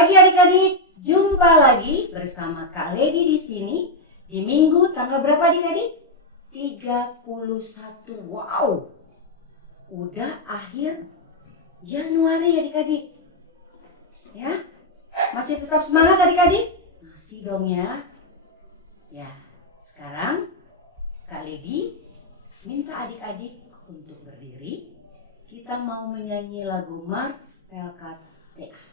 pagi adik-adik, jumpa lagi bersama Kak Lady di sini di minggu tanggal berapa adik-adik? 31. Wow, udah akhir Januari adik-adik. Ya, masih tetap semangat adik-adik? Masih dong ya. Ya, sekarang Kak Lady minta adik-adik untuk berdiri. Kita mau menyanyi lagu Mars Pelkat TA.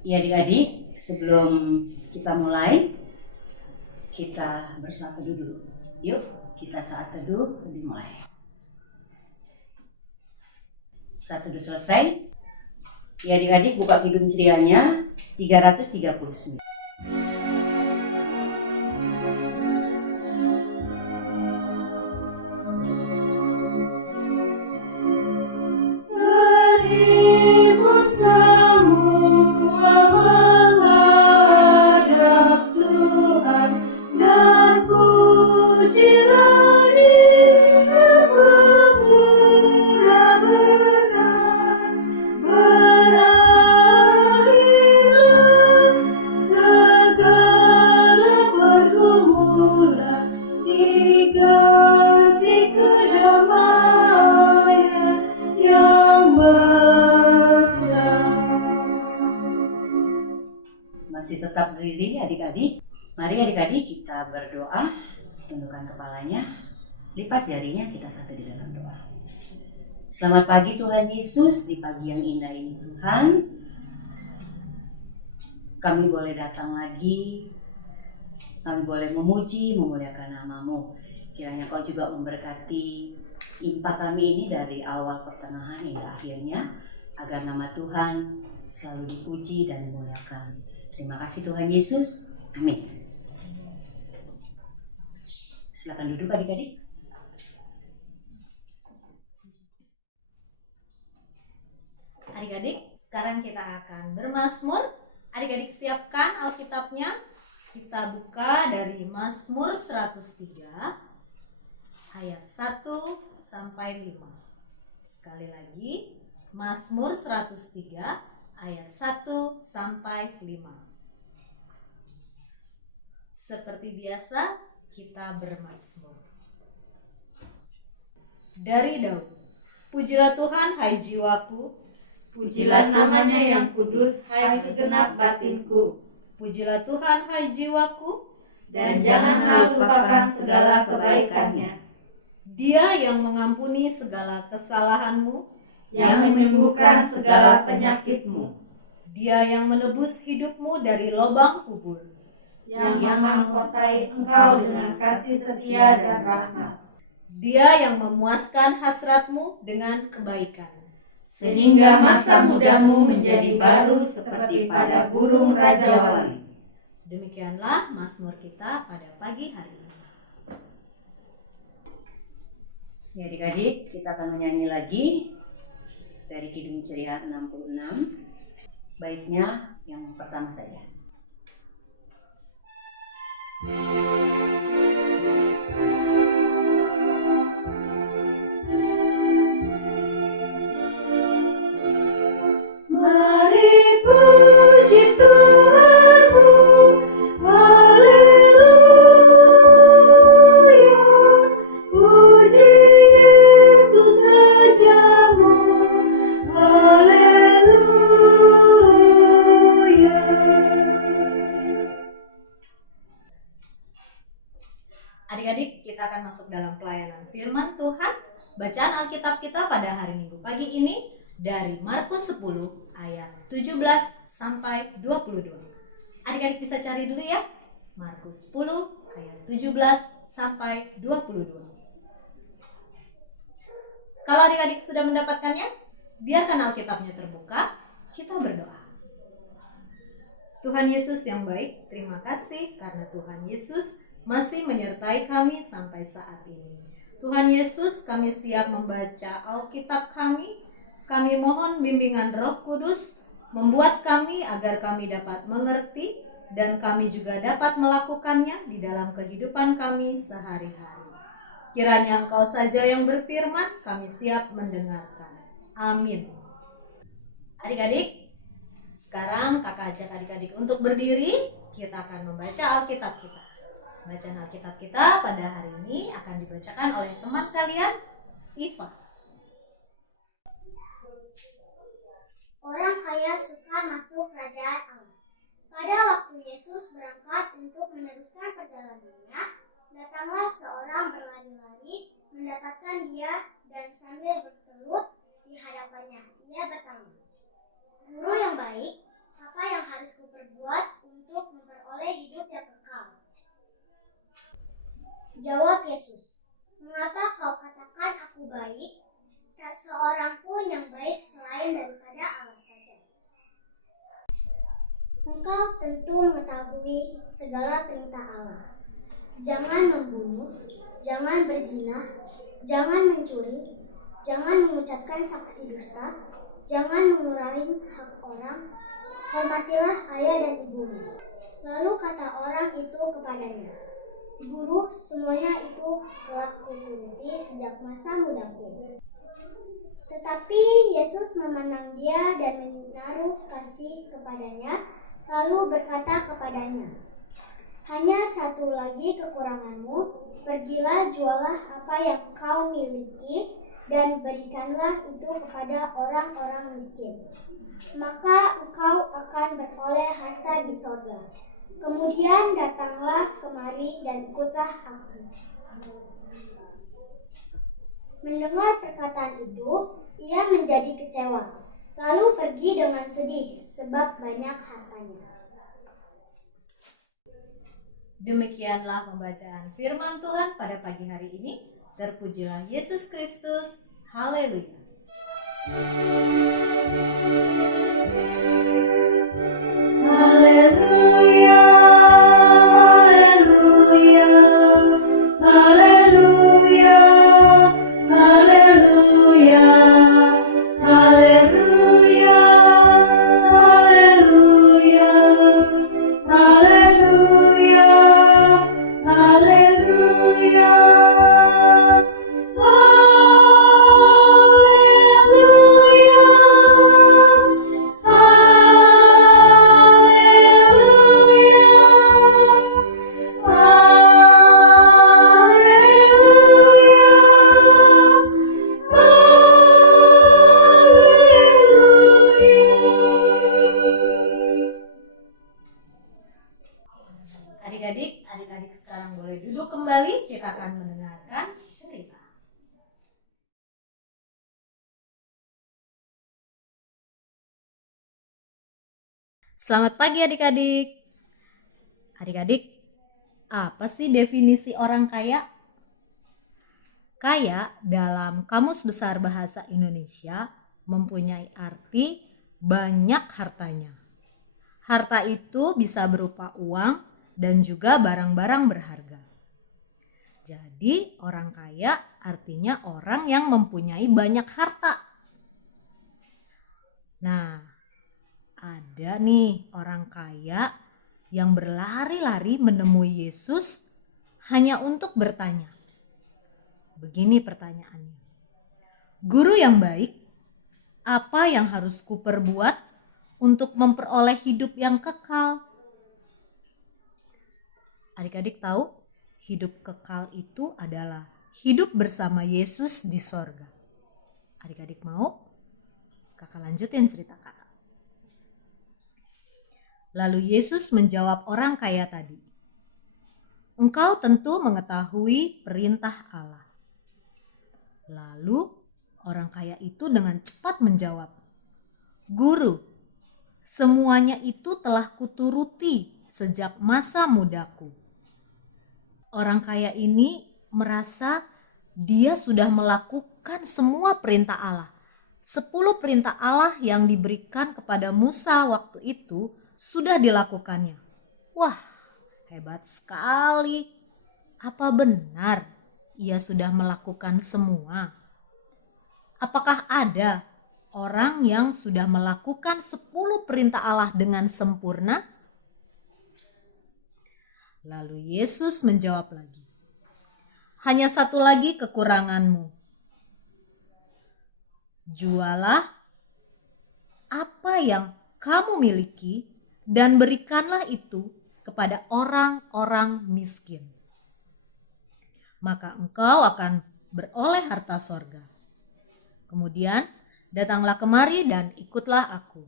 Ya adik-adik, sebelum kita mulai, kita bersatu dulu. Yuk, kita saat teduh dimulai. Saat teduh selesai. Ya adik-adik, buka Kidung Cerianya 339. Masih tetap berdiri adik-adik. Mari adik-adik kita berdoa. Tundukkan kepalanya, lipat jarinya, kita satu di dalam doa. Selamat pagi Tuhan Yesus, di pagi yang indah ini Tuhan, kami boleh datang lagi, kami boleh memuji, memuliakan nama-Mu. Kiranya Kau juga memberkati impak kami ini dari awal pertengahan hingga akhirnya, agar nama Tuhan selalu dipuji dan dimuliakan. Terima kasih Tuhan Yesus, amin. Silakan duduk adik-adik. Adik-adik, sekarang kita akan bermazmur. Adik-adik siapkan Alkitabnya. Kita buka dari Mazmur 103 ayat 1 sampai 5. Sekali lagi, Mazmur 103 ayat 1 sampai 5. Seperti biasa, kita bermazmur. Dari Daud. Pujilah Tuhan, hai jiwaku. Pujilah namanya yang kudus, hai segenap batinku. Pujilah Tuhan, hai jiwaku. Dan janganlah lupakan segala kebaikannya, Dia yang mengampuni segala kesalahanmu, yang menyembuhkan segala penyakitmu, Dia yang menebus hidupmu dari lubang kubur, yang memangkotai engkau dengan kasih setia dan rahmat, Dia yang memuaskan hasratmu dengan kebaikan, sehingga masa mudamu menjadi baru seperti pada burung rajawali. Demikianlah Mazmur kita pada pagi hari ini. Ya adik-adik, kita akan menyanyi lagi dari Kidung Ceria 66. Baiknya yang pertama saja. Mari puji Tuhanmu, haleluya. Puji Yesus Rajamu, haleluya. Adik-adik, kita akan masuk dalam pelayanan firman Tuhan. Bacaan Alkitab kita pada hari Minggu pagi ini dari Markus 10 ayat 17 sampai 22. Adik-adik bisa cari dulu ya. Markus 10 ayat 17 sampai 22. Kalau adik-adik sudah mendapatkannya, biarkan Alkitabnya terbuka. Kita berdoa. Tuhan Yesus yang baik, terima kasih karena Tuhan Yesus masih menyertai kami sampai saat ini. Tuhan Yesus, kami siap membaca Alkitab kami. Kami mohon bimbingan Roh Kudus membuat kami agar kami dapat mengerti dan kami juga dapat melakukannya di dalam kehidupan kami sehari-hari. Kiranya Engkau saja yang berfirman, kami siap mendengarkan. Amin. Adik-adik, sekarang kakak ajak adik-adik untuk berdiri. Kita akan membaca Alkitab kita. Bacaan Alkitab kita pada hari ini akan dibacakan oleh teman kalian, Iva. Orang kaya suka masuk kerajaan Allah. Pada waktu Yesus berangkat untuk meneruskan perjalanannya, datanglah seorang berlari-lari mendapatkan dia dan sambil bertelut di hadapannya. Ia bertanya, "Guru yang baik, apa yang harus kuperbuat untuk memperoleh hidup yang kekal?" Jawab Yesus, "Mengapa kau katakan aku baik? Tak seorang pun yang baik selain daripada Allah saja. Engkau tentu mengetahui segala perintah Allah. Jangan membunuh, jangan berzina, jangan mencuri, jangan mengucapkan saksi dusta, jangan mengurangi hak orang, hormatilah ayah dan ibumu." Lalu kata orang itu kepadanya, "Guru, semuanya itu telah kuturuti sejak masa mudaku." Tetapi Yesus memandang dia dan menaruh kasih kepadanya, lalu berkata kepadanya, "Hanya satu lagi kekuranganmu, pergilah jualah apa yang kau miliki dan berikanlah itu kepada orang-orang miskin. Maka engkau akan beroleh harta di sorga. Kemudian datanglah kemari dan ikutlah aku." Mendengar perkataan itu, ia menjadi kecewa, lalu pergi dengan sedih sebab banyak hartanya. Demikianlah pembacaan firman Tuhan pada pagi hari ini. Terpujilah Yesus Kristus. Haleluya. Haleluya, haleluya, haleluya, haleluya, haleluya, haleluya, haleluya, haleluya, haleluya. Selamat pagi adik-adik. Adik-adik, apa sih definisi orang kaya? Kaya dalam Kamus Besar Bahasa Indonesia mempunyai arti banyak hartanya. Harta itu bisa berupa uang dan juga barang-barang berharga. Jadi orang kaya artinya orang yang mempunyai banyak harta. Nah, ada nih orang kaya yang berlari-lari menemui Yesus hanya untuk bertanya. Begini pertanyaannya. Guru yang baik, apa yang harus kuperbuat untuk memperoleh hidup yang kekal? Adik-adik tahu, hidup kekal itu adalah hidup bersama Yesus di sorga. Adik-adik mau? Kakak lanjutin cerita kakak. Lalu Yesus menjawab orang kaya tadi, engkau tentu mengetahui perintah Allah. Lalu orang kaya itu dengan cepat menjawab, Guru, semuanya itu telah kuturuti sejak masa mudaku. Orang kaya ini merasa dia sudah melakukan semua perintah Allah. 10 perintah Allah yang diberikan kepada Musa waktu itu sudah dilakukannya. Wah, hebat sekali. Apa benar ia sudah melakukan semua? Apakah ada orang yang sudah melakukan 10 perintah Allah dengan sempurna? Lalu Yesus menjawab lagi, hanya satu lagi kekuranganmu. Jualah apa yang kamu miliki dan berikanlah itu kepada orang-orang miskin. Maka engkau akan beroleh harta sorga. Kemudian datanglah kemari dan ikutlah aku.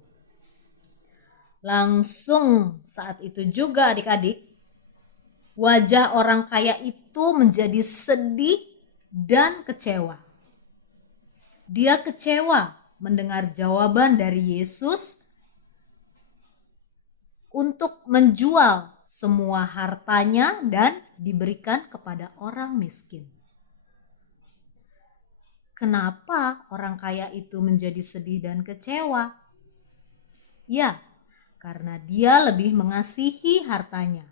Langsung saat itu juga adik-adik, wajah orang kaya itu menjadi sedih dan kecewa. Dia kecewa mendengar jawaban dari Yesus untuk menjual semua hartanya dan diberikan kepada orang miskin. Kenapa orang kaya itu menjadi sedih dan kecewa? Ya, karena dia lebih mengasihi hartanya.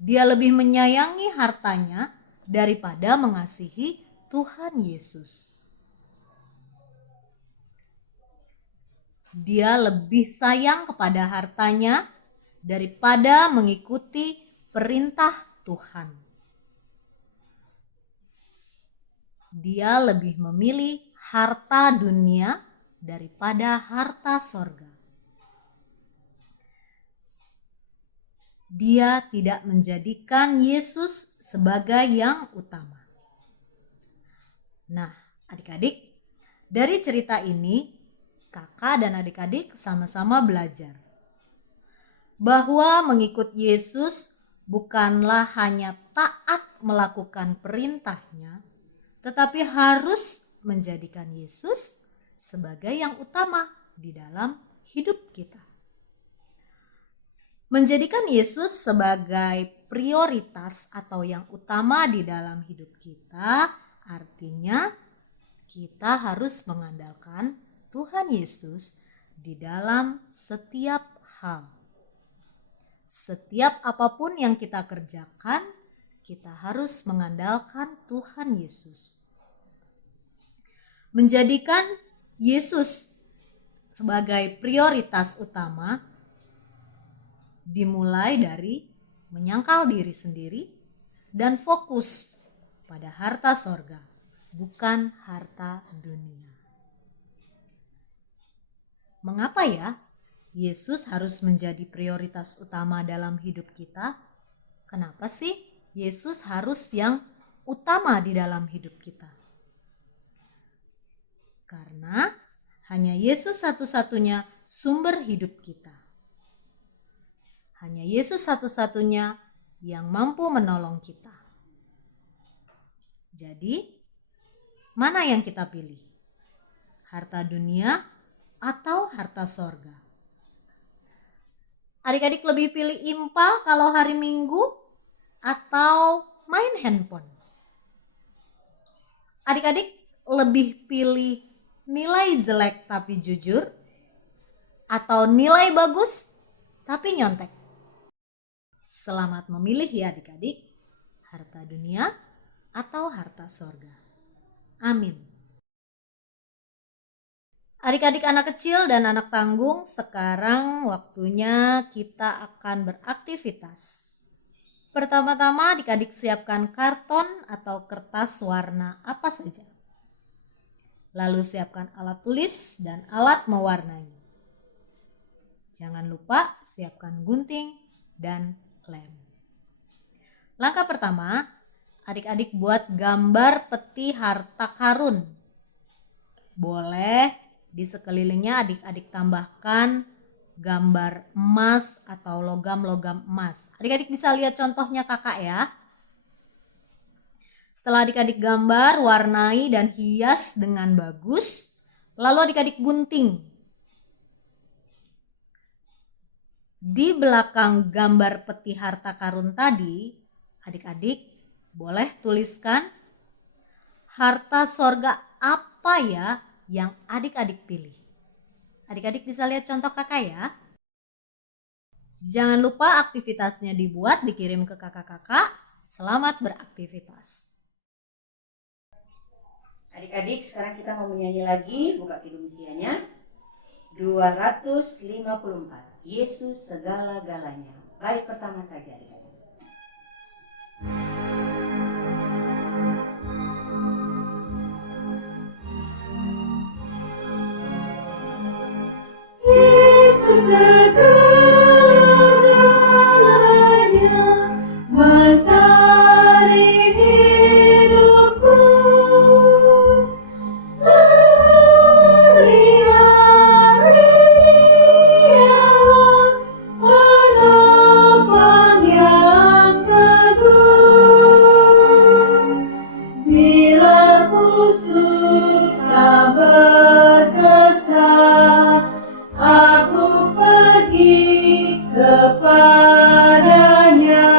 Dia lebih menyayangi hartanya daripada mengasihi Tuhan Yesus. Dia lebih sayang kepada hartanya daripada mengikuti perintah Tuhan. Dia lebih memilih harta dunia daripada harta sorga. Dia tidak menjadikan Yesus sebagai yang utama. Nah, adik-adik, dari cerita ini kakak dan adik-adik sama-sama belajar bahwa mengikut Yesus bukanlah hanya taat melakukan perintahnya, tetapi harus menjadikan Yesus sebagai yang utama di dalam hidup kita. Menjadikan Yesus sebagai prioritas atau yang utama di dalam hidup kita, artinya kita harus mengandalkan Tuhan Yesus di dalam setiap hal. Setiap apapun yang kita kerjakan, kita harus mengandalkan Tuhan Yesus. Menjadikan Yesus sebagai prioritas utama dimulai dari menyangkal diri sendiri dan fokus pada harta sorga, bukan harta dunia. Mengapa ya Yesus harus menjadi prioritas utama dalam hidup kita? Kenapa sih Yesus harus yang utama di dalam hidup kita? Karena hanya Yesus satu-satunya sumber hidup kita. Hanya Yesus satu-satunya yang mampu menolong kita. Jadi, mana yang kita pilih? Harta dunia atau harta sorga? Adik-adik lebih pilih IMPA kalau hari Minggu atau main handphone? Adik-adik lebih pilih nilai jelek tapi jujur atau nilai bagus tapi nyontek? Selamat memilih ya adik-adik, harta dunia atau harta sorga. Amin. Adik-adik anak kecil dan anak tanggung, sekarang waktunya kita akan beraktivitas. Pertama-tama adik-adik siapkan karton atau kertas warna apa saja. Lalu siapkan alat tulis dan alat mewarnai. Jangan lupa siapkan gunting dan lem. Langkah pertama, adik-adik buat gambar peti harta karun. Boleh di sekelilingnya adik-adik tambahkan gambar emas atau logam-logam emas. Adik-adik bisa lihat contohnya kakak ya. Setelah adik-adik gambar, warnai dan hias dengan bagus, lalu adik-adik gunting. Di belakang gambar peti harta karun tadi, adik-adik boleh tuliskan harta sorga apa ya yang adik-adik pilih. Adik-adik bisa lihat contoh kakak ya. Jangan lupa aktivitasnya dibuat, dikirim ke kakak-kakak. Selamat beraktivitas. Adik-adik, sekarang kita mau menyanyi lagi, buka kidung usianya. 254, Yesus segala-galanya. Baik, pertama saja adik-adik. Yesus segala-galanya, mentari hidupku, sehari-hari Dialah penopang yang teguh. Bila ku susah berkesan, aku pergi kepadanya.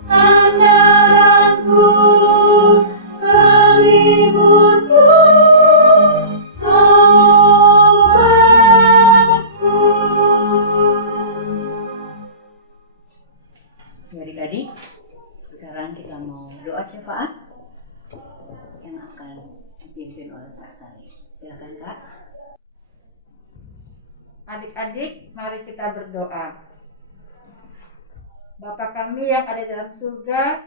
Sandaranku, penghiburku, sobatku. Ya adik-adik, sekarang kita mau doa syafaat yang akan dipimpin oleh Kak Sari. Silakan Kak. Adik-adik, mari kita berdoa. Bapa kami yang ada dalam surga,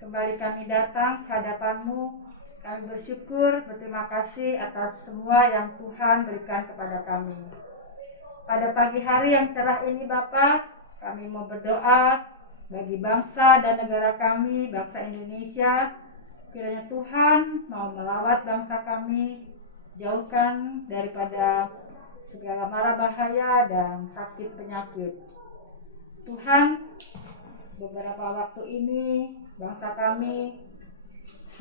kembali kami datang ke hadapan-Mu. Kami bersyukur, berterima kasih atas semua yang Tuhan berikan kepada kami. Pada pagi hari yang cerah ini Bapa, kami mau berdoa bagi bangsa dan negara kami, bangsa Indonesia. Kiranya Tuhan mau melawat bangsa kami, jauhkan daripada segala mara bahaya dan sakit penyakit. Tuhan, beberapa waktu ini bangsa kami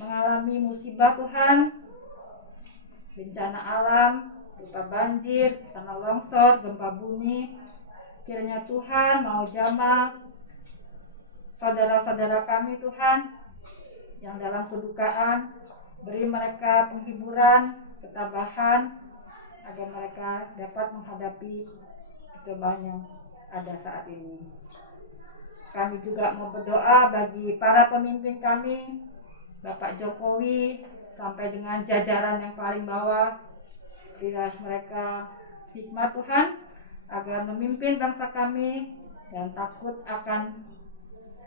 mengalami musibah Tuhan, bencana alam, berupa banjir, tanah longsor, gempa bumi. Kiranya Tuhan mau jamah saudara-saudara kami Tuhan yang dalam kedukaan, beri mereka penghiburan, ketabahan, agar mereka dapat menghadapi cobaan yang ada saat ini. Kami juga mau berdoa bagi para pemimpin kami, Bapak Jokowi sampai dengan jajaran yang paling bawah. Biarlah mereka hikmat Tuhan agar memimpin bangsa kami dan takut akan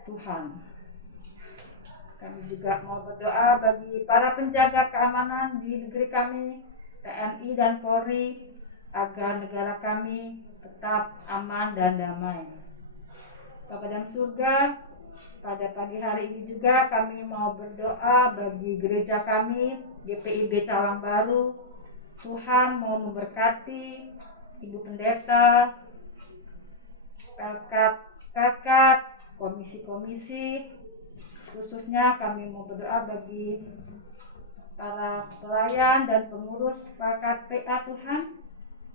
Tuhan. Kami juga mau berdoa bagi para penjaga keamanan di negeri kami, TNI dan Polri, agar negara kami tetap aman dan damai. Bapa dalam surga, pada pagi hari ini juga kami mau berdoa bagi gereja kami, GPIB Cawang Baru. Tuhan mau memberkati Ibu Pendeta, pelkat, komisi-komisi. Khususnya kami mau berdoa bagi para pelayan dan pengurus pelkat PA Tuhan,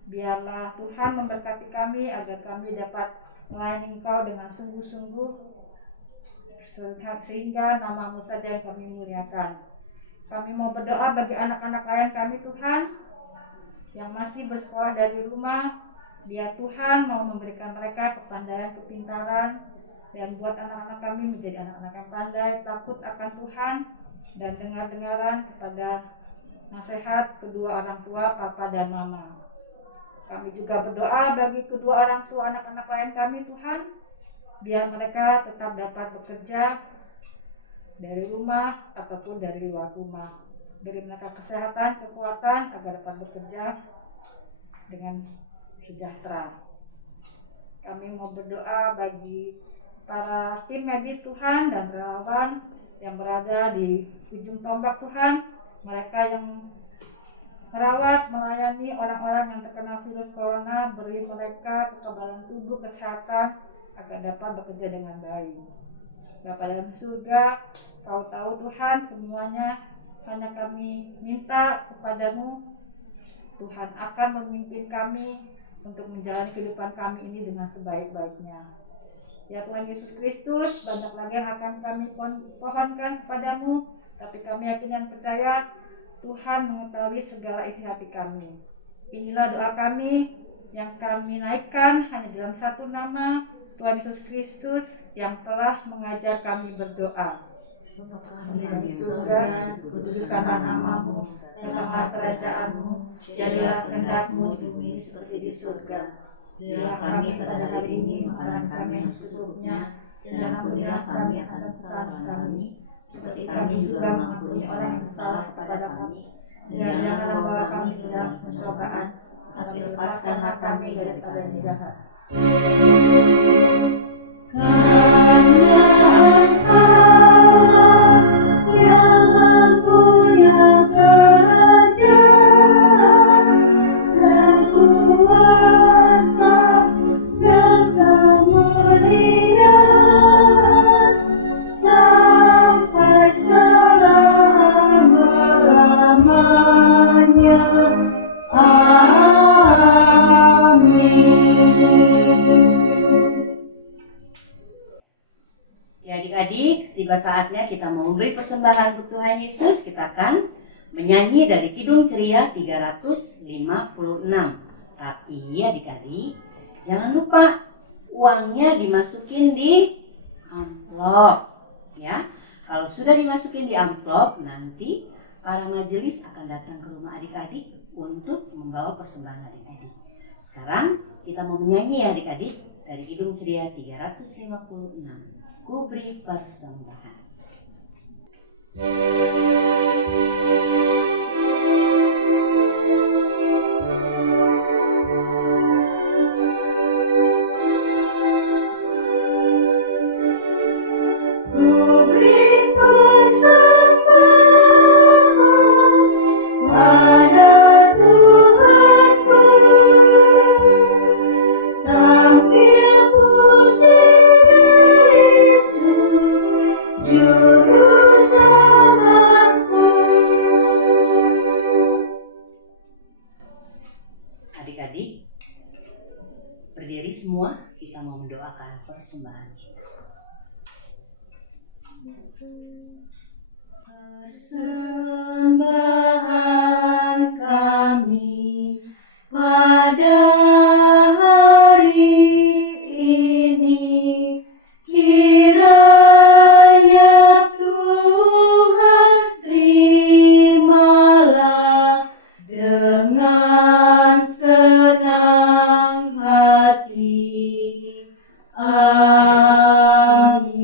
Biarlah Tuhan memberkati kami agar kami dapat melayani Engkau dengan sungguh-sungguh, sehingga nama-Mu saja yang kami muliakan. Kami mau berdoa bagi anak-anak lain kami Tuhan, yang masih bersekolah dari rumah. Biar Tuhan mau memberikan mereka kepandaian, kepintaran, dan buat anak-anak kami menjadi anak-anak yang pandai, takut akan Tuhan, dan dengar-dengaran kepada nasihat kedua orang tua, papa dan mama. Kami juga berdoa bagi kedua orang tua anak-anak lain kami Tuhan, biar mereka tetap dapat bekerja dari rumah ataupun dari luar rumah. Beri mereka kesehatan, kekuatan agar dapat bekerja dengan sejahtera. Kami mau berdoa bagi para tim medis Tuhan dan relawan yang berada di ujung tombak Tuhan, mereka yang merawat, melayani orang-orang yang terkena virus corona. Beri mereka kekebalan tubuh, kesehatan agar dapat bekerja dengan baik. Bapa dalam surga, Kau tahu Tuhan semuanya, hanya kami minta kepadamu, Tuhan akan memimpin kami untuk menjalani kehidupan kami ini dengan sebaik-baiknya. Ya Tuhan Yesus Kristus, banyak lagi yang akan kami pohonkan kepadamu, tapi kami yakin dan percaya Tuhan mengetahui segala isi hati kami. Inilah doa kami yang kami naikkan hanya dalam satu nama, Tuhan Yesus Kristus yang telah mengajar kami berdoa. Bapa di surga, kuduskanlah nama-Mu, datanglah kerajaan-Mu, jadilah kehendak-Mu di bumi seperti di surga. Berilah kami pada hari ini makanan kami yang secukupnya, dan ampunilah kami akan kesalahan kami, seperti kami juga mengampuni orang yang bersalah kepada kami. Dan janganlah membawa kami ke dalam pencobaan, tapi lepaskanlah kami daripada yang jahat. Ya adik-adik, tiba saatnya kita mau memberi persembahan untuk Tuhan Yesus. Kita akan menyanyi dari Kidung Ceria 356. Tapi adik-adik, jangan lupa uangnya dimasukin di amplop. Ya, kalau sudah dimasukin di amplop, nanti para majelis akan datang ke rumah adik-adik untuk membawa persembahan adik-adik. Sekarang kita mau menyanyi ya adik-adik dari Kidung Ceria 356. Ku beri persembahan. Adik-adik, berdiri semua, kita mau mendoakan persembahan kita. Persembahan kami pada hari ini, kiranya Tuhan terimalah dengan senang hati. Amin.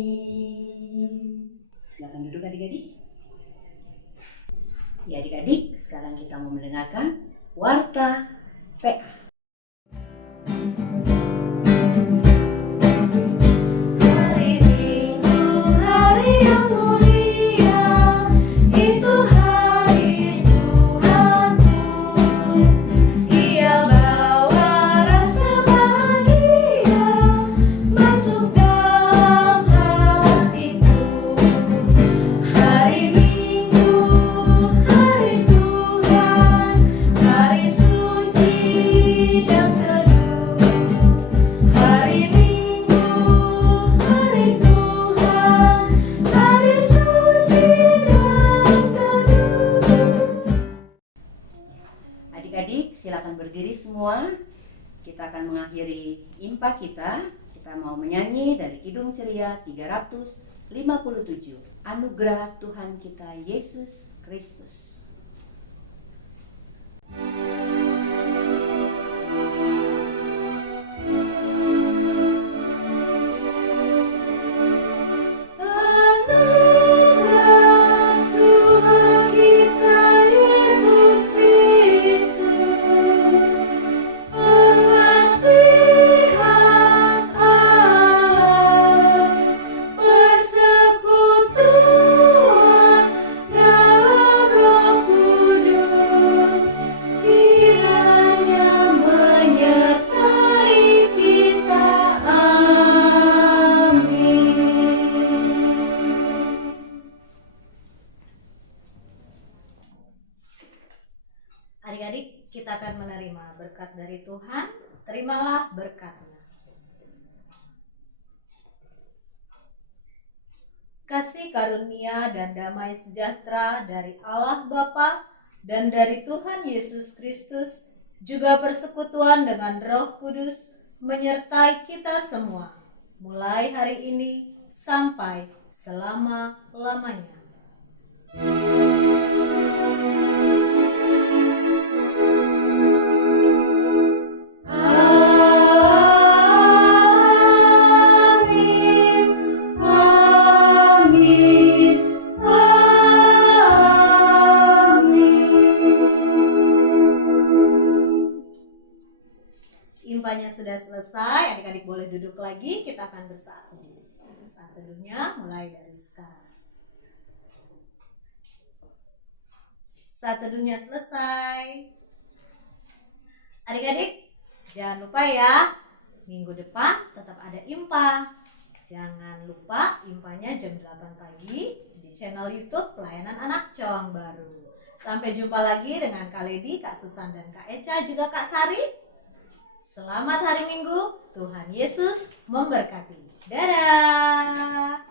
Silakan duduk adik-adik. Ya adik-adik, sekarang kita mau mendengarkan Warta PA. Hari Minggu, hari yang mulia, itu hari Tuhanku. Ia bawa rasa bahagia masuk dalam hatiku. Hari Minggu, hari Tuhan, hari suci Adik-adik silakan berdiri semua. Kita akan mengakhiri impak kita. Kita mau menyanyi dari Kidung Ceria 357, Anugerah Tuhan kita Yesus Kristus. Adik-adik, kita akan menerima berkat dari Tuhan. Terimalah berkatnya. Kasih karunia dan damai sejahtera dari Allah Bapa dan dari Tuhan Yesus Kristus, juga persekutuan dengan Roh Kudus, menyertai kita semua, mulai hari ini sampai selama-lamanya. Impanya sudah selesai, adik-adik boleh duduk lagi, kita akan bersatu. Saat teduhnya mulai dari sekarang. Saat teduhnya selesai. Adik-adik, jangan lupa ya, minggu depan tetap ada impa. Jangan lupa impanya jam 8 pagi di channel YouTube Pelayanan Anak Cawang Baru. Sampai jumpa lagi dengan Kak Ledi, Kak Susan, dan Kak Eca, juga Kak Sari. Selamat hari Minggu, Tuhan Yesus memberkati. Dadah.